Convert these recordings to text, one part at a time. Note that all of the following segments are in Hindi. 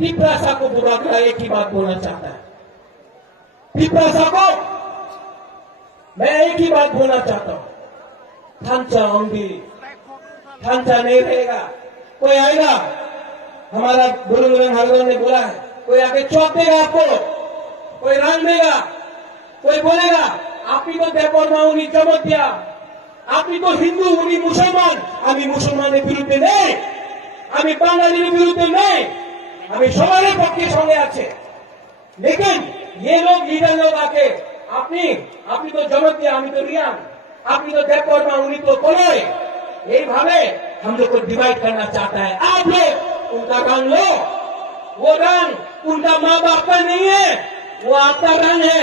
पिपरासा को बुबागरा एक ही बात बोलना चाहता है। पिपरासा को मैं एक ही बात बोलना चाहता हूं, थांचा होंगी, थांचा नहीं रहेगा। कोई आएगा, हमारा बुलंद हरदर ने बोला है, कोई आके चौक देगा आपको, कोई रंग देगा, कोई बोलेगा आपनी तो देवबर्मा उन्हीं जमत दिया, आपनी तो हिंदू उन्हीं मुसलमान, आमी मुसलमाনের বিরুদ্ধে নেই, আমি বাঙালির বিরুদ্ধে নেই, আমি সবারই পক্ষে সঙ্গে আছে। लेकिन ये लोग लीडर लोग आके आपनी तो जमत दिया, आमी तो रियान, आपनी तो देवबर्मा उन्हीं तो कोलोय, यही भावे हम लोग को डिवाइड करना चाहता है। आप लोग उनका रंग लो, वो रंग उनका माँ बाप का नहीं है, वो आपका रंग है,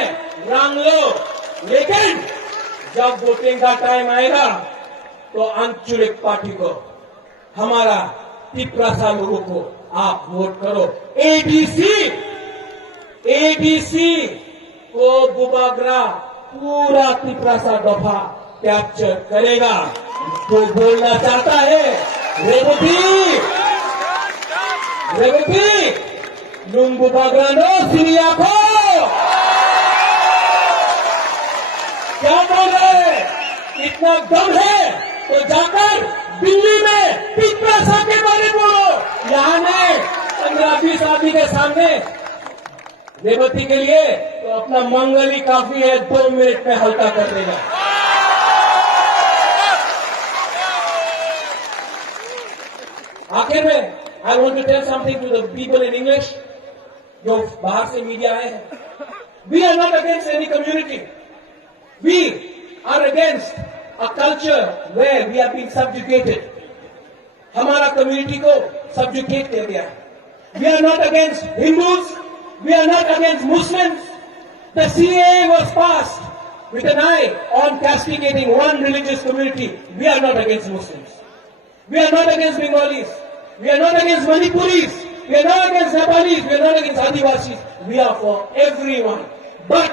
रंग लो। लेकिन जब वोटिंग का टाइम आएगा तो आंचलिक पार्टी को, हमारा पिपरासा लोगों को आप वोट करो। एडीसी को बुबागरा पूरा पिपरासा दफा कैप्चर करेगा। जो बोलना चाहता है रेवती लुंगू बागरानो सीरिया को क्या बोल रहे? इतना दम है तो जाकर दिल्ली में पिपरासा के बारे बोलो। यहाँ में 15-20 आदमी के सामने रेवती के लिए तो अपना मंगली काफी है, 2 मिनट में हल्का कर देगा। आखिर में I want to tell something to the people in English, जो बाहर से मीडिया आए हैं। We are not against any community. We are against a culture where we have been subjugated. हमारा कम्युनिटी को subjugate किया गया है। We are not against Hindus. We are not against Muslims. The CAA was passed with an eye on castigating one religious community. We are not against Muslims. We are not against Bengalis. We are not against Manipuris. We are not against Nepalis. We are not against Adivasis. We are for everyone. But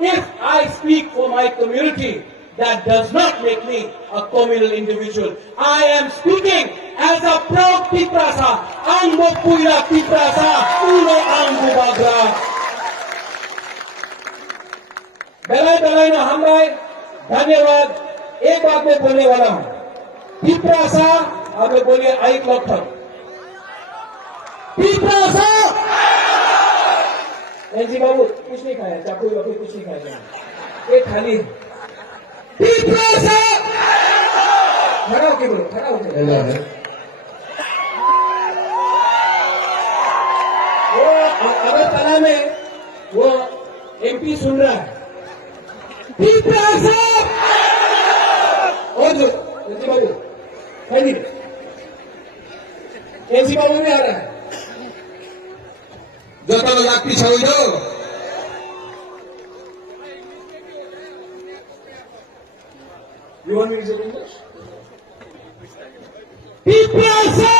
if I speak for my community, that does not make me a communal individual. I am speaking as a proud Piprasa. Angbo Puira Piprasa. Uno Angbo Bagra. बेलाई ना हमारे धन्यवाद। एक बात मैं बोलने वाला हूं, पिपरासा आप बोलिए आई क्लब था पिपरासा। एनजी बाबू कुछ नहीं खाया, चाकू बाबू कुछ नहीं खाया, एक खाली पिपरासा। खड़ा होके बोलो, खड़ा होके। वो अगरतला में वो एमपी सुन रहा है, पिपरासा। और जो एनजी बाबू एनसी बाबू भी आ रहा है, जो तो लागती छवि दो। You want me to say English? Piprasa!